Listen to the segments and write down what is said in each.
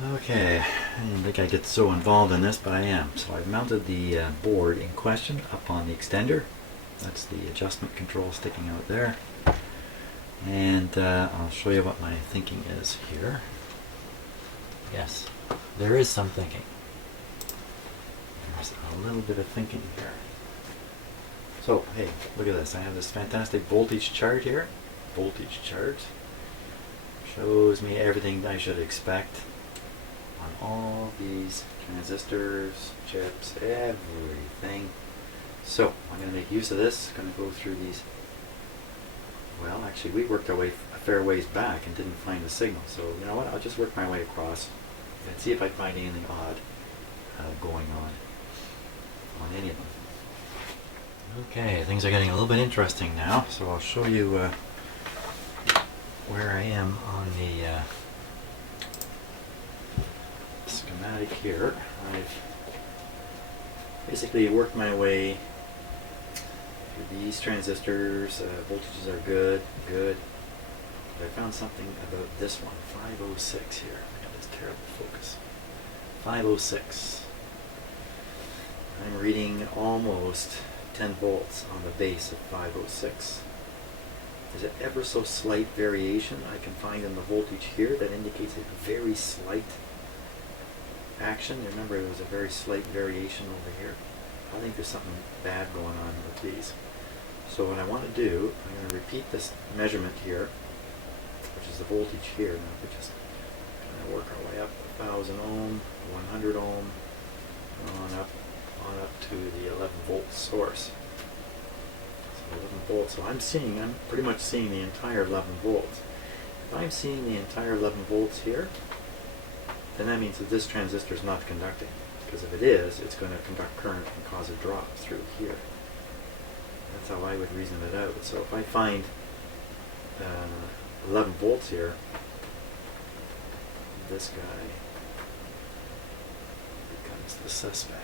Okay, I didn't think I'd get so involved in this, but I am. So I've mounted the board in question up on the extender. That's the adjustment control sticking out there. And I'll show you what my thinking is here. Yes, there is some thinking. There's a little bit of thinking here. So, hey, look at this. I have this fantastic voltage chart here. Voltage chart. Shows me everything I should expect on all these transistors, chips, everything. So I'm going to make use of this. I'm going to go through these. Well, actually, we worked our way a fair ways back and didn't find the signal. So you know what? I'll just work my way across and see if I find anything odd going on any of them. Okay, things are getting a little bit interesting now. So I'll show you where I am on the schematic here. I've basically worked my way through these transistors. Voltages are good. But I found something about this one, 506 here. I got this terrible focus. 506. I'm reading almost 10 volts on the base of 506. There's an ever so slight variation I can find in the voltage here that indicates a very slight action. Remember, there was a very slight variation over here. I think there's something bad going on with these. So what I want to do, I'm going to repeat this measurement here, which is the voltage here. Now we just kind of work our way up, 1000 ohm, 100 ohm, on up to the 11 volt source. So 11 volts. So I'm pretty much seeing the entire 11 volts. If I'm seeing the entire 11 volts here, then that means that this transistor is not conducting. Because if it is, it's going to conduct current and cause a drop through here. That's how I would reason it out. So if I find 11 volts here, this guy becomes the suspect.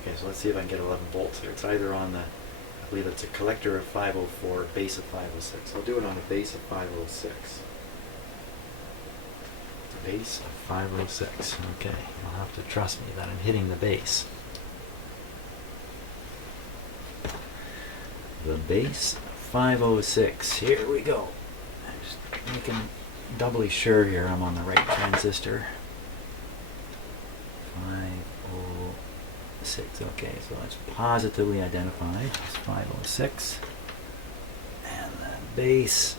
Okay, so let's see if I can get 11 volts here. It's either on the, I believe it's a collector of 504, base of 506. I'll do it on the base of 506. Base of 506. Okay, you'll have to trust me that I'm hitting the base. The base 506. Here we go. I'm just making doubly sure here I'm on the right transistor. 506. Okay, so it's positively identified as 506. And the base.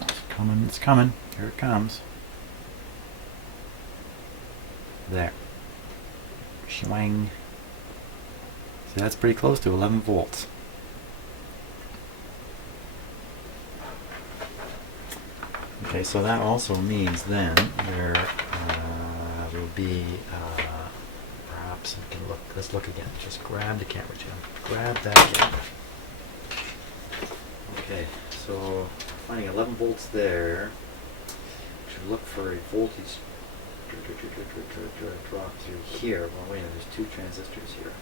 It's coming. Here it comes. There. Swing. See, that's pretty close to 11 volts. Okay, so that also means then there will be, perhaps we can look, let's look again. Just grab the camera, Jim. Grab that camera. Okay, so finding 11 volts there. Should look for a voltage drop through here. Well, wait a minute, there's two transistors here.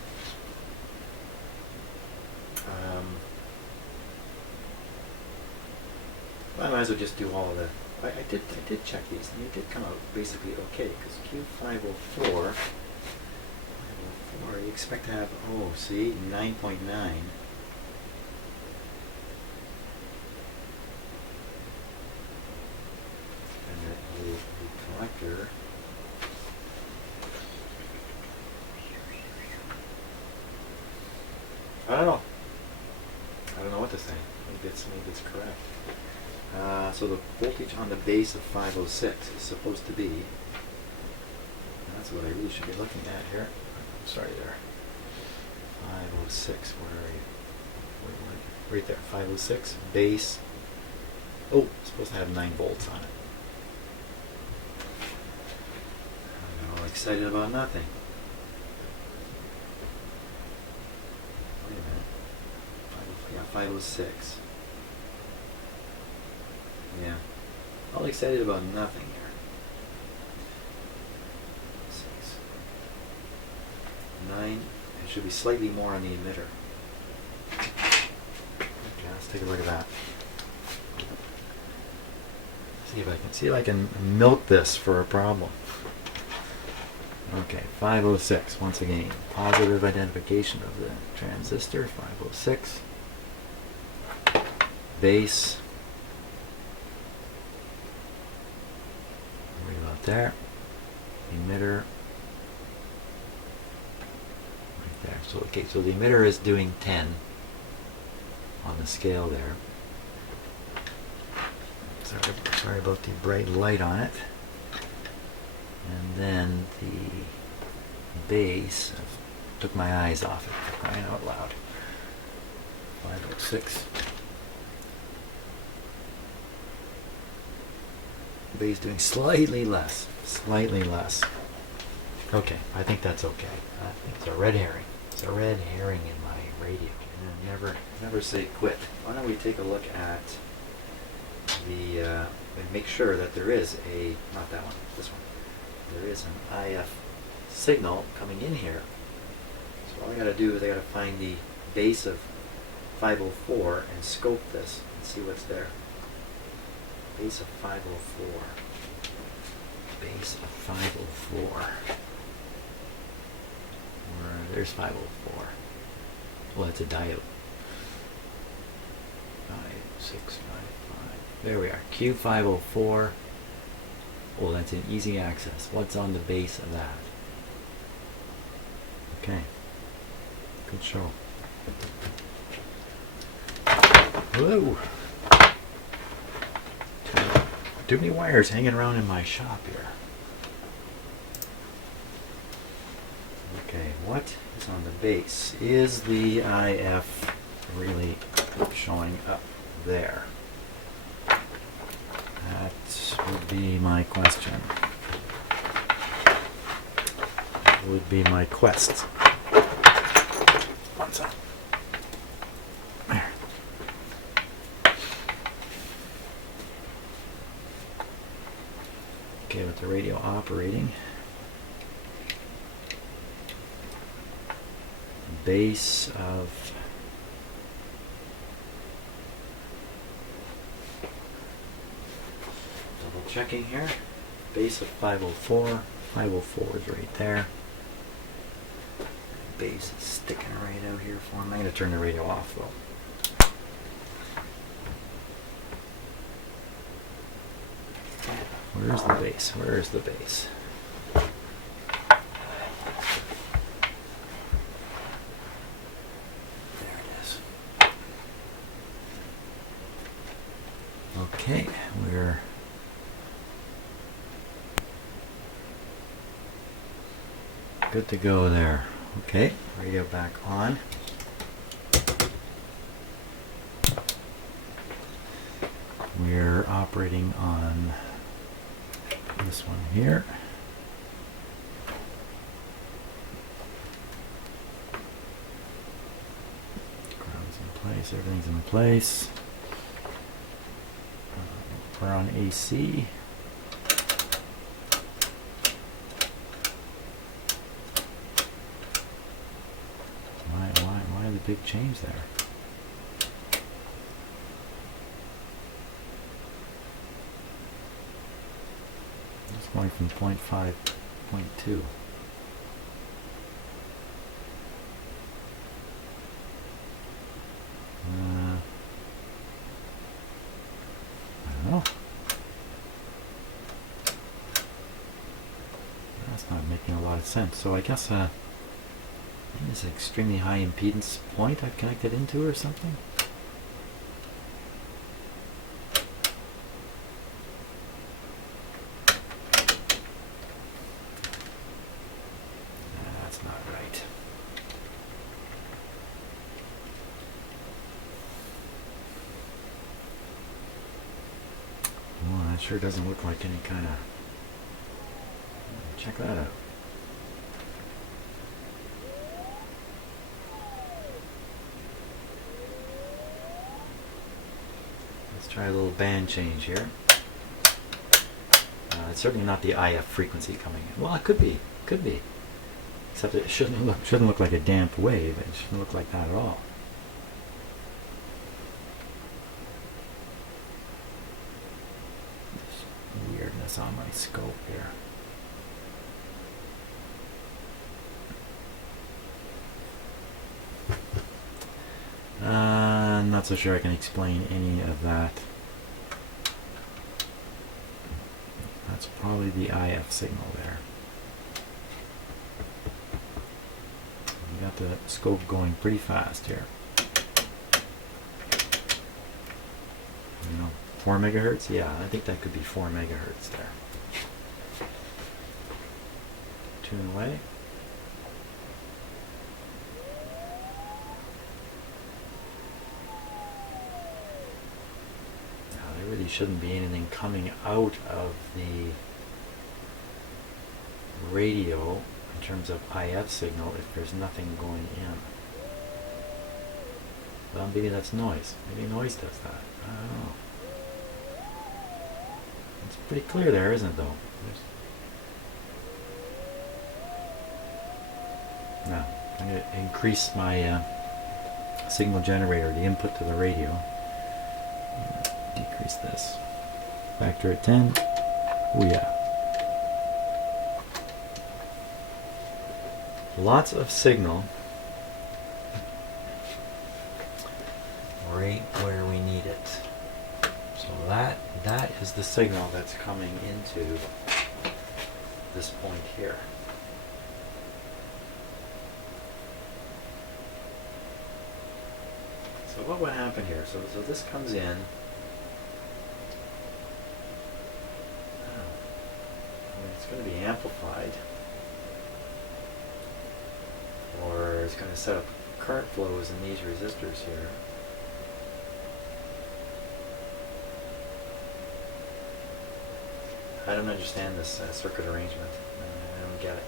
I might as well just do all of the. I did check these, and they did come out basically okay. Because Q504, you expect to have, oh, see, 9.9. The collector I don't know what to say. Maybe it's correct. So the voltage on the base of 506 is supposed to be, that's what I really should be looking at here. I'm sorry there. 506, where are you? Wait, right there, 506, base. Oh, it's supposed to have 9 volts on it. I'm all excited about nothing. Wait a minute. Yeah, 506. Yeah. All excited about nothing here. 6. 9. It should be slightly more on the emitter. Okay, let's take a look at that. See if I can milk this for a problem. Okay, 506, once again, positive identification of the transistor, 506, base, right about there, emitter, right there. So okay, so the emitter is doing 10 on the scale there. Sorry about the bright light on it. And then the base, I took my eyes off it, crying out loud. 506. Base doing slightly less. Slightly less. Okay, I think that's okay. I think it's a red herring. It's a red herring in my radio. And never say quit. Why don't we take a look at the, and make sure that there is a, not that one, this one. There is an IF signal coming in here. So all I gotta do is I gotta find the base of 504 and scope this and see what's there. Base of 504. Base of 504. There's 504. Well, that's a diode. 5655. There we are. Q504. Oh, that's an easy access. What's on the base of that? Okay. Good show. Whoa! Too many wires hanging around in my shop here. Okay, what is on the base? Is the IF really showing up there? That would be my question. That would be my quest. One second. There. Okay, with the radio operating, base of double checking here, base of 504, 504 is right there. Base is sticking right out here for me. I'm going to turn the radio off though. Where's the base? Where's the base? There it is. Okay, we're good to go there. Okay, radio back on. We're operating on this one here. Ground's in place, everything's in place. We're on AC. Why the big change there? It's going from 0.5 to 0.2. I don't know. That's not making a lot of sense. So I guess this is an extremely high impedance point I've connected into or something. That's not right. Well, that sure doesn't look like any kind of... Check that out. Let's try a little band change here. It's certainly not the IF frequency coming in. Well, it could be. Could be. Except it shouldn't look like a damped wave. It shouldn't look like that at all. this on my scope here. I'm not so sure I can explain any of that. That's probably the IF signal there. We got the scope going pretty fast here. 4 megahertz? Yeah, I think that could be 4 megahertz there. Tune away. Now, there really shouldn't be anything coming out of the radio in terms of IF signal if there's nothing going in. Well, maybe that's noise. Maybe noise does that. I don't know. It's pretty clear there, isn't it, though? Now, I'm going to increase my signal generator, the input to the radio. Decrease this. Factor at 10. Oh yeah. Lots of signal right where we need it. So that is the signal that's coming into this point here. So what would happen here? So this comes in. It's going to be amplified, or it's going to set up current flows in these resistors here. I don't understand this circuit arrangement. I don't get it.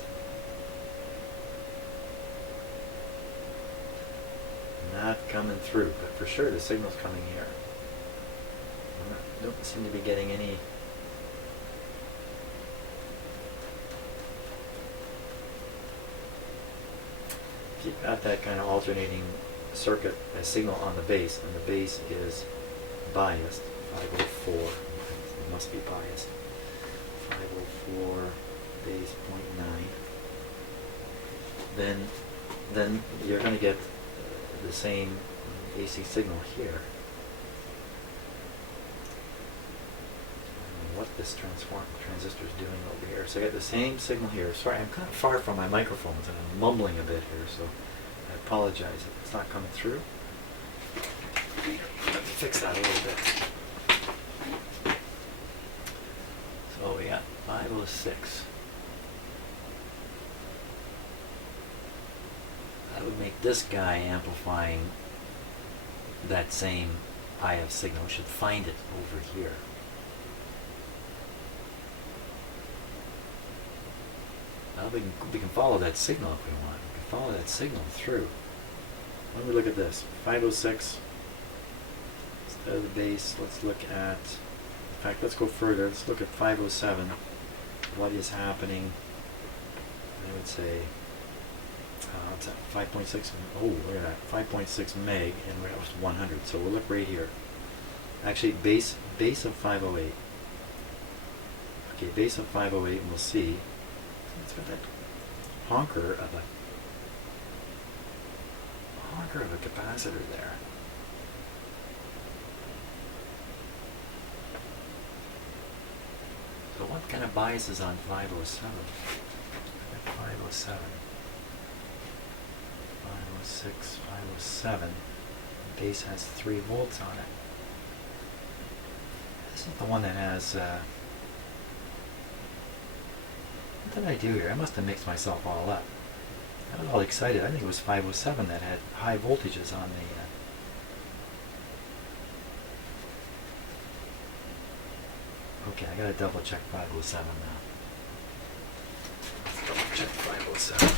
Not coming through, but for sure the signal's coming here. I don't seem to be getting any. If you've got that kind of alternating circuit, a signal on the base, and the base is biased, 504, it must be biased. 504 base 0.9, then you're going to get the same AC signal here. I don't know what this transistor is doing over here. So I got the same signal here. Sorry, I'm kind of far from my microphones and I'm mumbling a bit here, so I apologize if it's not coming through. Let me fix that a little bit. So we got 506. That would make this guy amplifying that same IF signal. We should find it over here. Now we can follow that signal if we want. We can follow that signal through. When we look at this, 506, instead of the base, let's look at, in fact, let's go further. Let's look at 507. What is happening? I would say, it's at 5.6. Oh, look at that, 5.6 meg, and we're at 100. So we'll look right here. Actually, base of 508. Okay, base of 508, and we'll see. It's got that honker of a capacitor there. So what kind of bias is on 507? 507, 506, 507. The base has 3 volts on it. This is the one that has. What did I do here? I must have mixed myself all up. I was all excited. I think it was 507 that had high voltages on the. Okay, I gotta double check 507 now. Let's double check 507.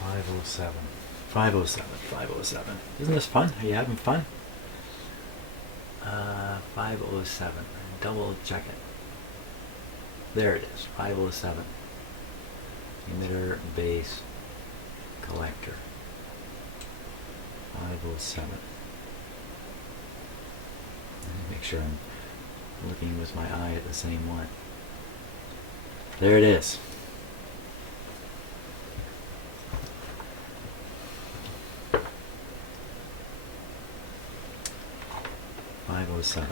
507. 507. 507. Isn't this fun? Are you having fun? 507. Double check it. There it is. 507. Emitter, base, collector. 507. Let me make sure I'm looking with my eye at the same one. There it is. .507.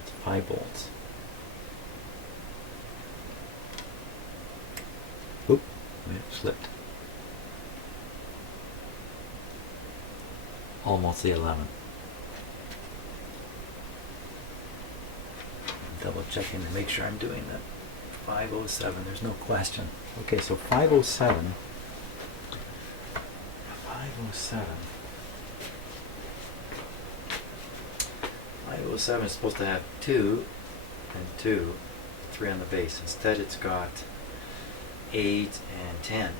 It's 5 volts. Oop, it slipped. Almost the 11. Double checking to make sure I'm doing that. 507, there's no question. Okay, so 507. 507. 507 is supposed to have 2 and 2, 3 on the base. Instead it's got 8 and 10.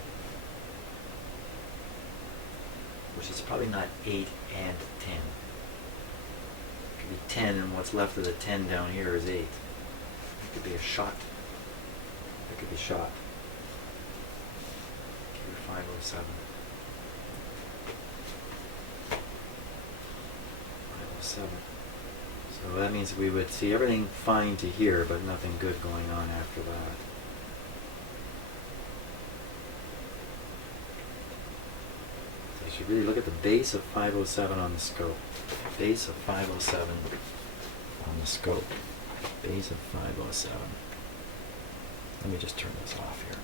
Which is probably not 8 and 10. It could be 10 and what's left of the 10 down here is 8. It could be a shot. It could be shot. Q507. 507. So that means we would see everything fine to here, but nothing good going on after that. So you should really look at the base of 507 on the scope. Base of 507 on the scope. Base of 507. Let me just turn this off here.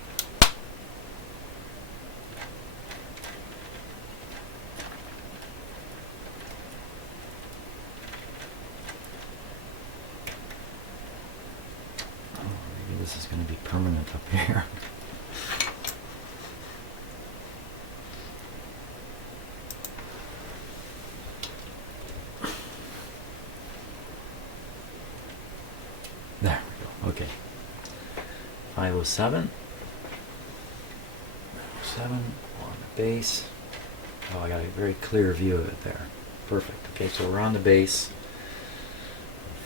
Oh, maybe this is going to be permanent up here. There we go. Okay. 507. 507 on the base. Oh, I got a very clear view of it there. Perfect. Okay, so we're on the base.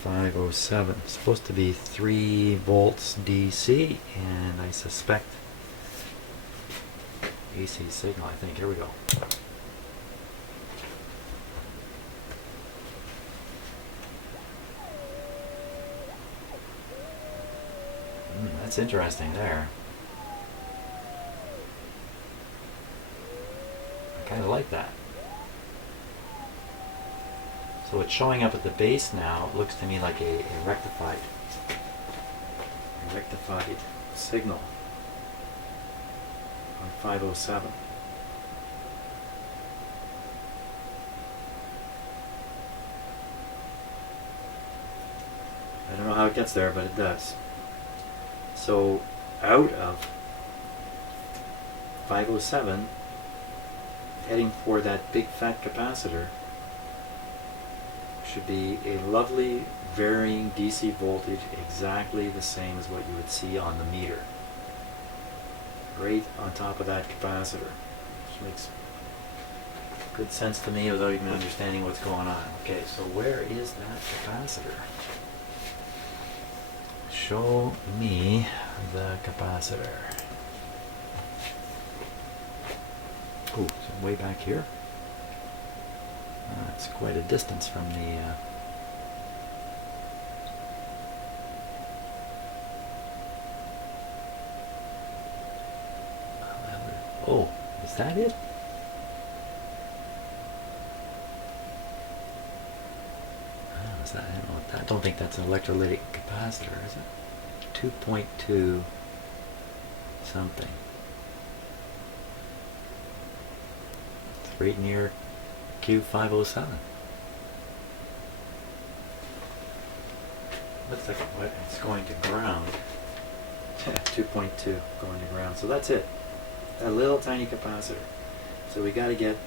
507. It's supposed to be 3 volts DC, and I suspect AC signal, I think. Here we go. That's interesting there. I kind of like that. So it's showing up at the base now. It looks to me like a rectified signal on 507. I don't know how it gets there, but it does. So out of 507, heading for that big fat capacitor, should be a lovely varying DC voltage, exactly the same as what you would see on the meter. Right on top of that capacitor, which makes good sense to me without even understanding what's going on. Okay, so where is that capacitor? Show me the capacitor. Oh, it's way back here. It's quite a distance from the oh, is that it? Oh, is that, I don't think that's an electrolytic capacitor, is it? 2.2 something. It's right near Q507. Looks like it's going to ground. 2.2 going to ground. So that's it. A little tiny capacitor. So we got to get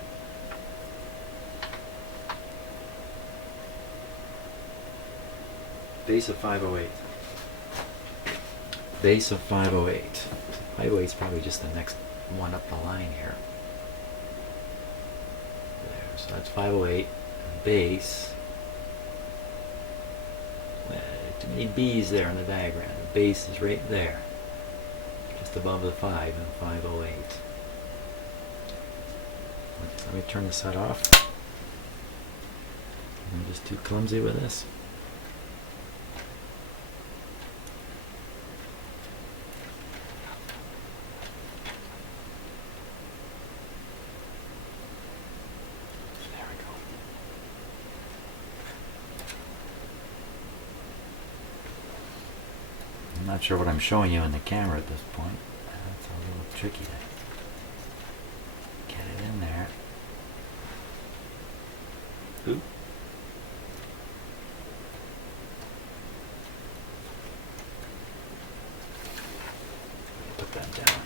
base of 508. Base of 508. 508 is probably just the next one up the line here. There, so that's 508. Base. Too many B's there in the diagram. The base is right there. Just just above the 5 and 508. Let me turn the set off. I'm just too clumsy with this. There we go. I'm not sure what I'm showing you on the camera at this point. That's a little tricky to get it in there. Ooh. Put that down.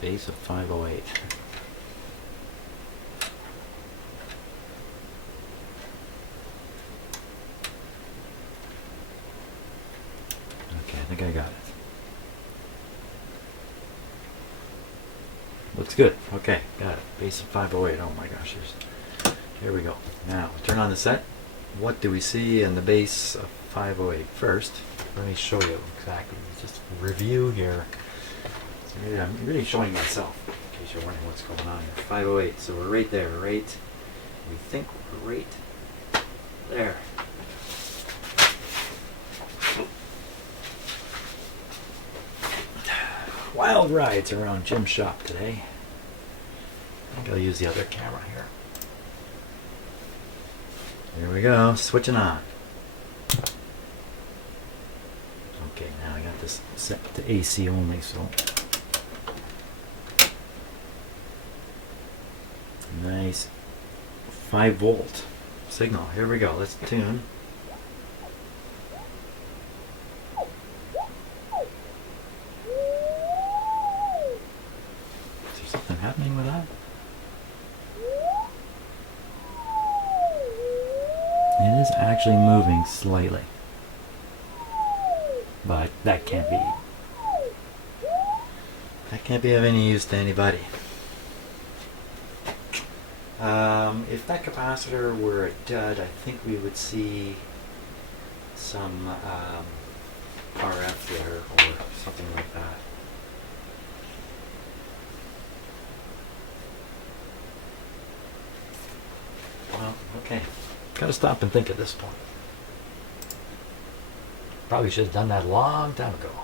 Base of 508. Okay, I think I got it. Looks good. Okay, got it. Base of 508. Oh my gosh, here we go. Now, turn on the set. What do we see in the base of 508? First, let me show you exactly. Just review here. So I'm really showing myself, in case you're wondering what's going on here. 508, so we're right there, right? We think we're right there. Wild rides around Jim's shop today. I think I'll use the other camera here. Here we go, switching on. Okay, now I got this set to AC only, so nice 5-volt signal. Here we go, let's tune. Is there something happening with that? It is actually moving slightly, but that can't be of any use to anybody. If that capacitor were a dud, I think we would see some RF there or something like that. Well, okay. Gotta stop and think at this point. Probably should have done that a long time ago.